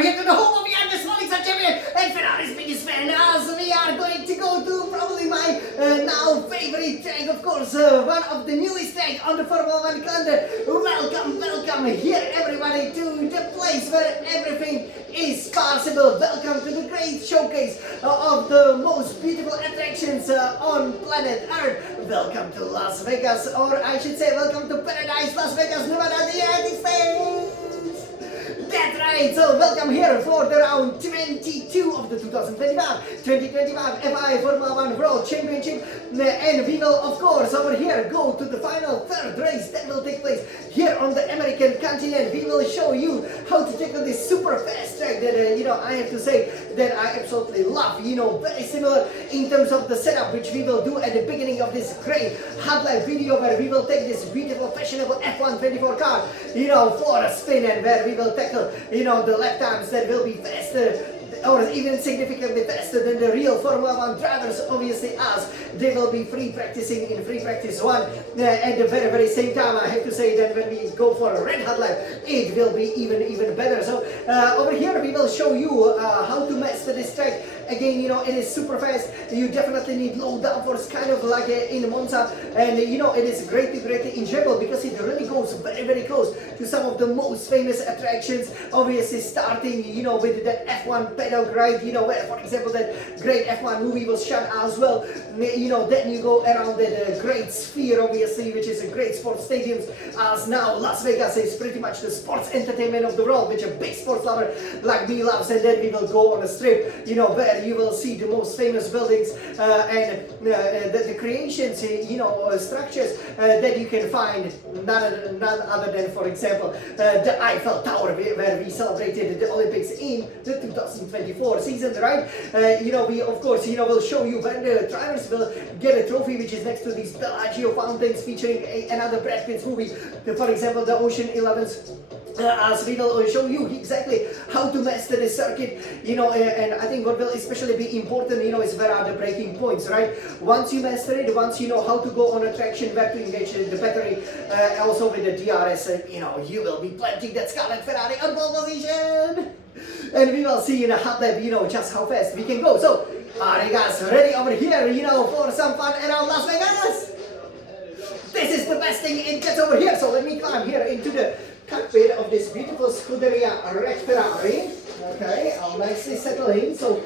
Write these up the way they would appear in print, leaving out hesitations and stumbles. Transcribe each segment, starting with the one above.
welcome here to the home of the Undisputed Champion and Ferrari's biggest fan, as we are going to go to probably my now favorite track, of course, one of the newest track on the Formula 1 calendar. Welcome here everybody to the place where everything is possible. Welcome to the great showcase of the most beautiful attractions on planet Earth. Welcome to Las Vegas, or I should say welcome to Paradise, Las Vegas, Nevada, the United States. That's right, so welcome here for the round 22 of the 2025 FI Formula 1 World Championship, and we will of course over here go to the final third race that will take place here on the American continent. We will show you how to tackle this super fast track that I have to say that I absolutely love. Very similar in terms of the setup which we will do at the beginning of this great hot lap video, where we will take this beautiful fashionable F1 24 car for a spin, and where we will tackle the lap times that will be faster or even significantly faster than the real Formula 1 drivers, obviously, as they will be free practicing in free practice 1. At the very same time, I have to say that when we go for a red hot lap, it will be even better. So over here we will show you how to master this track. Again, it is super fast. You definitely need low downforce, kind of like in Monza, and it is greatly enjoyable because it really goes very close to some of the most famous attractions. Obviously, starting with that F1 paddock, right? Where, for example, that great F1 movie was shot as well. Then you go around that great sphere, obviously, which is a great sports stadiums. As now Las Vegas is pretty much the sports entertainment of the world, which a big sports lover like me loves. And then we will go on a strip, where you will see the most famous buildings and the creations, structures that you can find none other than, for example, the Eiffel Tower, where we celebrated the Olympics in the 2024 season, right? We of course will show you when the drivers will get a trophy, which is next to these Bellagio fountains featuring another Brad Pitt's movie, for example, the Ocean 11's. As we will show you exactly how to master the circuit, and I think what will especially be important, is where are the breaking points, right? Once you master it, once you know how to go on a traction, where to engage the battery, also with the DRS, you will be planting that Scarlet Ferrari on pole position. And we will see in a hot lap, just how fast we can go. So, are you guys ready over here, for some fun around Las Vegas? This is the best thing it gets over here. So let me climb here into the cockpit of this beautiful Scuderia red Ferrari. Okay, I'll nicely settle in so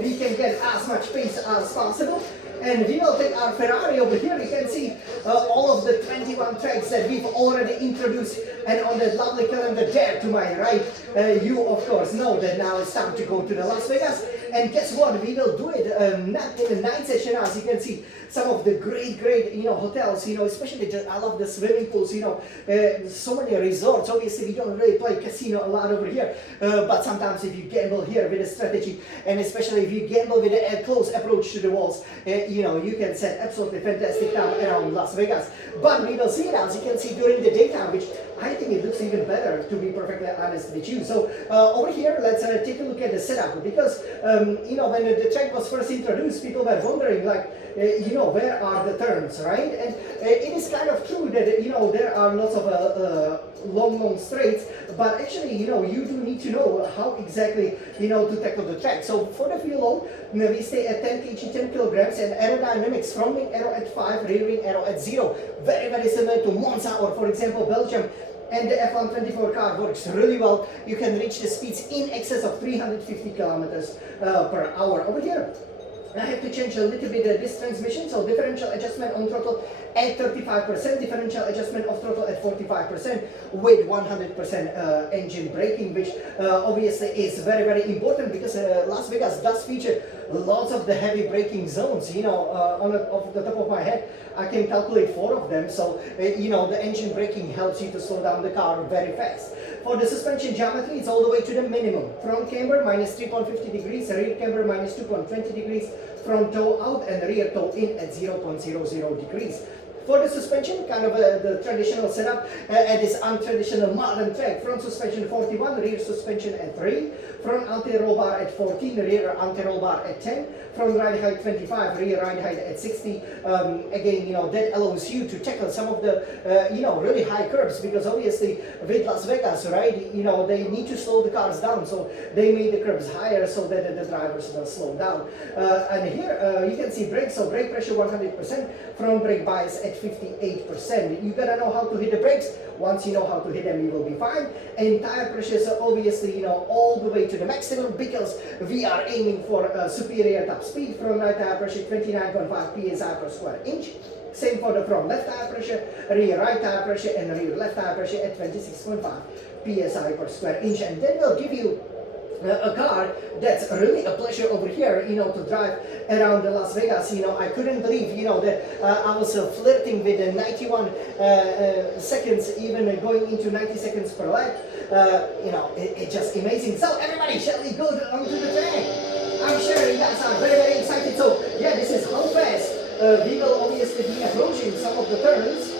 we can get as much pace as possible. And we will take our Ferrari over here. You can see all of the 21 tracks that we've already introduced, and on that lovely calendar there to my right, you of course know that now it's time to go to the Las Vegas. And guess what? We will do it not in the night session, as you can see some of the great hotels, especially I love the swimming pools, so many resorts. Obviously we don't really play casino a lot over here, but sometimes if you gamble here with a strategy, and especially if you gamble with a close approach to the walls, you can set absolutely fantastic time around Las Vegas. But we will see it, as you can see, during the daytime, which I think it looks even better, to be perfectly honest with you. So over here, let's take a look at the setup, because when the track was first introduced, people were wondering, like, where are the turns, right? And it is kind of true that there are lots of long straights, but actually you do need to know how exactly to tackle the track. So for the fuel load, we stay at 10 kg, 10 kilograms, and aerodynamics, front wing arrow at 5, rear wing arrow at 0. Very similar to Monza or, for example, Belgium. And the F1 24 car works really well. You can reach the speeds in excess of 350 kilometers per hour. Over here, I have to change a little bit this transmission, so differential adjustment on throttle at 35%, differential adjustment of throttle at 45%, with 100% engine braking, which obviously is very important, because Las Vegas does feature lots of the heavy braking zones. Off the top of my head, I can calculate 4 of them. So the engine braking helps you to slow down the car very fast. For the suspension geometry, it's all the way to the minimum. Front camber minus 3.50 degrees, rear camber minus 2.20 degrees, front toe out and rear toe in at 0.00 degrees. For the suspension, kind of the traditional setup at this untraditional modern track. Front suspension 41, rear suspension at 3, front anti-roll bar at 14, rear anti-roll bar at 10, front ride height 25, rear ride height at 60. Again, that allows you to tackle some of the, really high curves, because obviously with Las Vegas, right, they need to slow the cars down, so they made the curves higher so that the drivers will slow down. And here you can see brakes, so brake pressure 100%, front brake bias at 58%. You gotta know how to hit the brakes. Once you know how to hit them, you will be fine. And tire pressures are obviously, all the way to the maximum, because we are aiming for superior top speed. Front right tire pressure 29.5 psi per square inch. Same for the front left tire pressure, rear right tire pressure, and rear left tire pressure at 26.5 psi per square inch. And then we'll give you a car that's really a pleasure over here, to drive around Las Vegas. I couldn't believe, that I was flirting with 91 seconds, even going into 90 seconds per lap. It's just amazing. So everybody, shall we go onto the track? I'm sure you guys are very, very excited. So yeah, this is how fast we will obviously be approaching some of the turns,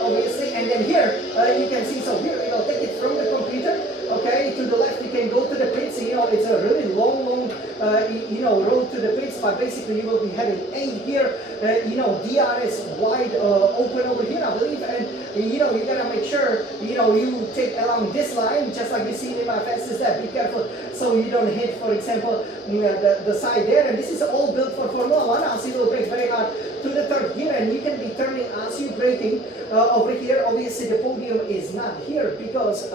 obviously. And then here, you can see, so here we will take it from the computer. Okay, to the left you can go to the pits. It's a really long, road to the pits, but basically you will be having 8 here. DRS wide open over here, I believe, and you gotta make sure you take along this line, just like we see in my fastest lap. Be careful so you don't hit, for example, the side there. And this is all built for Formula 1. As you will brake very hard to the third gear, and you can be turning as you braking over here. Obviously, the podium is not here because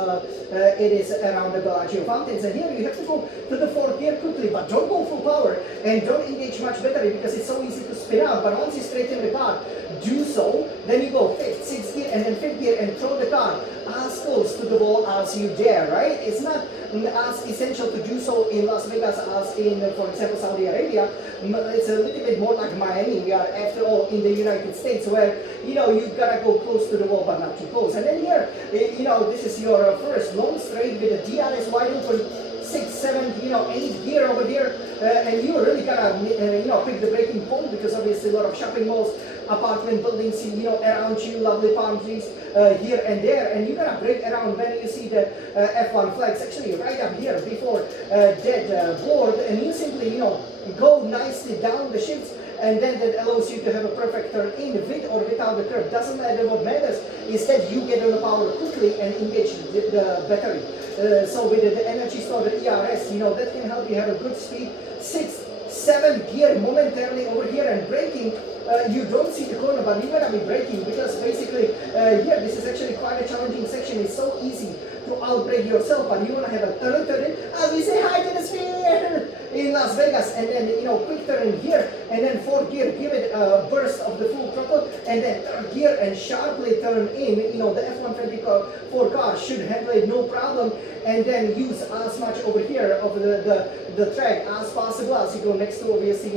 it is around the Bellagio fountains, and here you have to go to the fourth gear quickly, but don't go full power and don't engage much battery because it's so easy to spin out. But once you straighten the car, do so, then you go fifth, sixth gear, and then fifth gear, and throw the car as close to the wall as you dare, right? It's not as essential to do so in Las Vegas as in, for example, Saudi Arabia. It's a little bit more like Miami. We are, after all, in the United States, where you gotta go close to the wall but not too close. And then here, this is your first long straight with a DRS wide open, 6, 7, 8 gear over here, and you really gotta pick the braking point, because obviously a lot of shopping malls, apartment buildings, around you, lovely palm trees here and there, and you gotta brake around when you see the F1 flags actually right up here before that board, and you simply go nicely down the shifts, and then that allows you to have a perfect turn in with or without the curb. Doesn't matter. What matters is that you get on the power quickly and engage the battery. So with the energy store, the ERS, that can help you have a good speed. 6, 7 gear momentarily over here, and braking. You don't see the corner, but you're gonna be braking, because basically here this is actually quite a challenging section. It's so easy to outbrake yourself, but you wanna have a turn as we say hi to the sphere in Las Vegas, and then quick turn here, and then fourth gear, give it a burst of the full throttle, and then third gear and sharply turn in. The F124 car should handle it no problem, and then use as much over here of the track as possible as you go next to, obviously,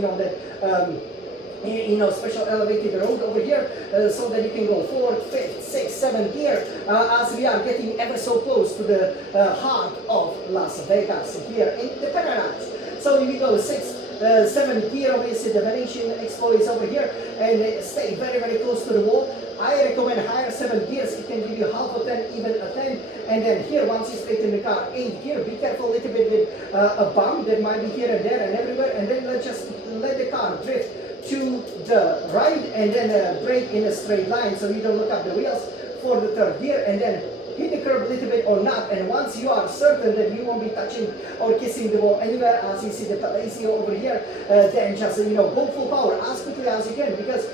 special elevated road over here, so that you can go 4th, 5th, 6th, 7th gear, as we are getting ever so close to the heart of Las Vegas here in the Paradise. So if you go 6th, 7th gear, obviously the Venetian Expo is over here, and stay very, very close to the wall. I recommend higher 7 gears. It can give you half a 10, even a 10. And then here, once you straighten the car, 8 gear. Be careful a little bit with a bump that might be here and there and everywhere. And then let the car drift to the right, and then brake in a straight line, so you don't look up the wheels for the third gear, and then hit the curb a little bit or not. And once you are certain that you won't be touching or kissing the wall anywhere, as you see the Palacio over here, then just go full power as quickly as you can, because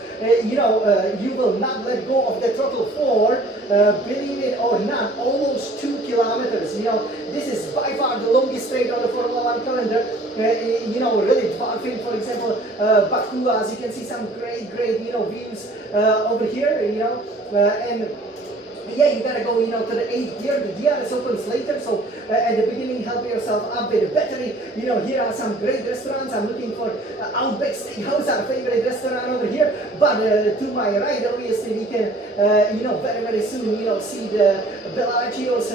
you will not let go of the throttle for, believe it or not, almost 2 kilometers. This is by far the longest straight on the Formula 1 calendar. Really dwarfing, for example, Baku, as you can see some great views over here, and yeah, you gotta go, to the 8th gear. The DRS opens later, so at the beginning, help yourself up with the battery. Here here are some great restaurants. I'm looking for Outback Steakhouse, our favorite restaurant over here. But to my right, obviously, we can, very, very soon, see the Bellacios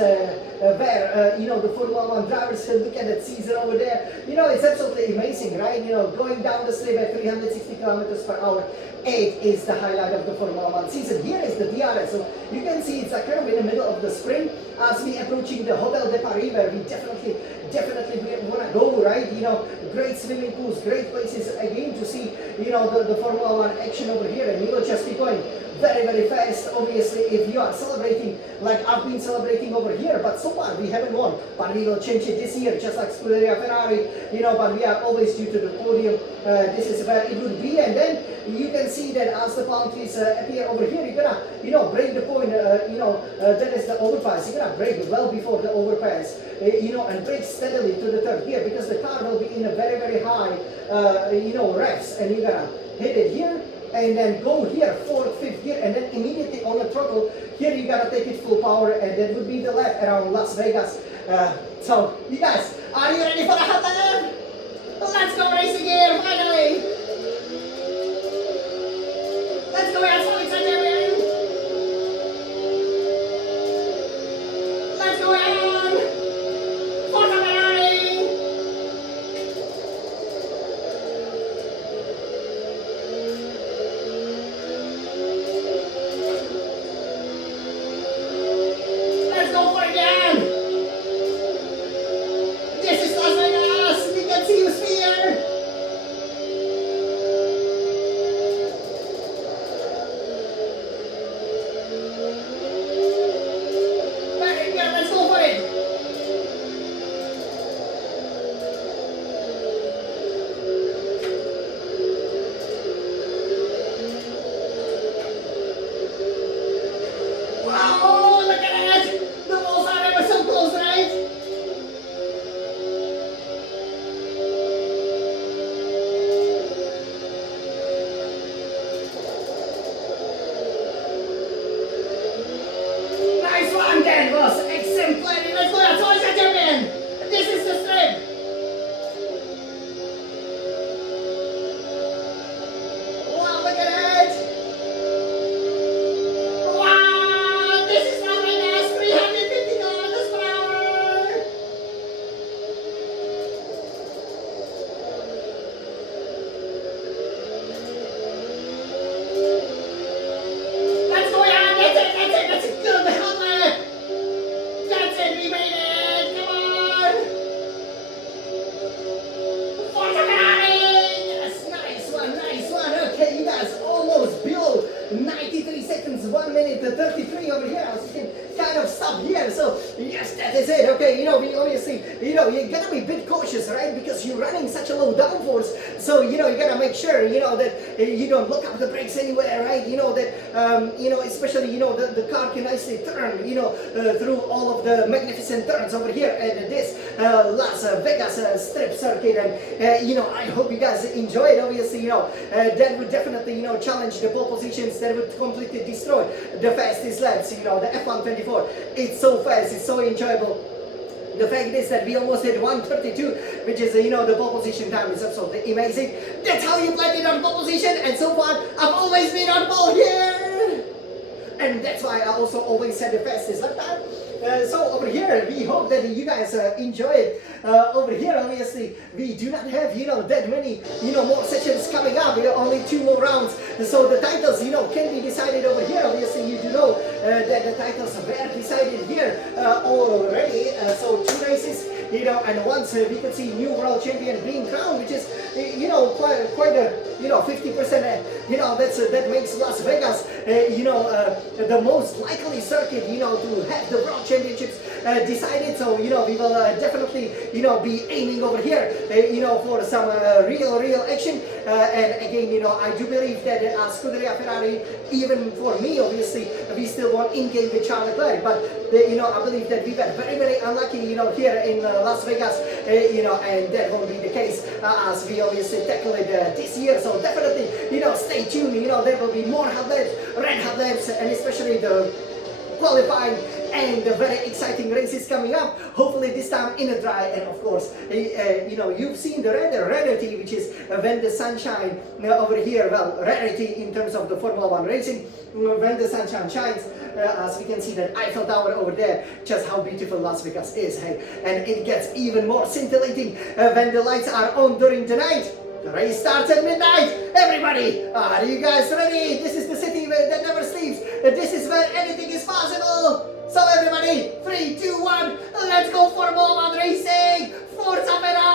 where, the Formula 1 drivers look at that Caesar over there. It's absolutely amazing, right? Going down the straight at 360 kilometers per hour. It is the highlight of the Formula 1 season. Here is the DRS, so you can see it's kind of in the middle of the spring as we approaching the Hotel de Paris, where we definitely want to go, right? Great swimming pools, great places again to see, the Formula 1 action over here, and we will just be going very, very fast. Obviously, if you are celebrating like I've been celebrating over here, but so far we haven't won, but we will change it this year, just like Scuderia Ferrari, but we are always due to the podium. This is where it would be, and then you can see that as the palm trees appear over here, you're gonna, break the point, that is the overpass. You're gonna break well before the overpass, and brake steadily to the third gear, because the car will be in a very, very high, revs, and you're gonna hit it here, and then go here, fourth, fifth gear, and then immediately on the throttle, here you gotta take it full power, and that would be the lap around Las Vegas. So, you guys, are you ready for the hot lap? Let's go racing here, finally! Let's go, I'm so excited! Let's go on! Forza Ferrari! Let's go for it again! This is Las Vegas! We can see you here! Very good, let's go for it! Wow, look at that! The walls are ever so close, right? Nice one, that was exemplary. Let's go, that's all, champion! This is the strip! Wow, look at that! Wow, this is Las Vegas, 350 kilometers per hour! Let's go, yeah, that's it, good hot lap! That's it, we made it, come on! Forza Ferrari! Yes, nice one, okay, you guys, almost below 93 seconds, 1 minute 33 over here. I was thinking, kind of stop here. So yes, that is it. Okay, we obviously, you gotta be a bit cautious, right? Because you're running such a low downforce. So you gotta make sure, that you don't lock up the brakes anywhere, right? That especially the car can nicely turn, through all of the magnificent turns over here at this Las Vegas strip circuit. And I hope you guys enjoy it. Obviously, that would definitely challenge the pole positions. That would completely destroy the fastest laps. The F124. It's so fast. It's so enjoyable. The fact is that we almost hit 132, which is, the pole position time is absolutely amazing. That's how you play it on pole position, and so far, I've always been on pole here. And that's why I also always set the fastest lap time. So over here, we hope that you guys enjoy it. Over here, obviously, we do not have, that many, more sessions coming up. Only 2 more rounds. So the titles, can be decided over here. Obviously, you do know that the titles were decided here already. So 2 races, and once we could see new world champion being crowned, which is, quite a, 50%. That makes Las Vegas, the most likely circuit, to have the world championships decided. So we will definitely be aiming over here for some real action. And again, I do believe that Scuderia Ferrari, even for me, obviously, we still won in game with Charles Leclerc, but I believe that we were very unlucky here in Las Vegas, and that won't be the case as we obviously tackle it this year. So definitely stay tuned. There will be more hot laps, red hot laps, and especially the qualifying and very exciting races coming up. Hopefully this time in a dry, and of course, you know, you've seen the rarity, which is when the sunshine over here, well, rarity in terms of the Formula 1 racing, when the sunshine shines, as we can see that Eiffel Tower over there, just how beautiful Las Vegas is, hey? And it gets even more scintillating when the lights are on during the night. The race starts at midnight. Everybody, are you guys ready? This is the city that never sleeps. This is where anything is possible. So everybody, 3, 2, 1, let's go Formula 1 racing! Forza Ferrari!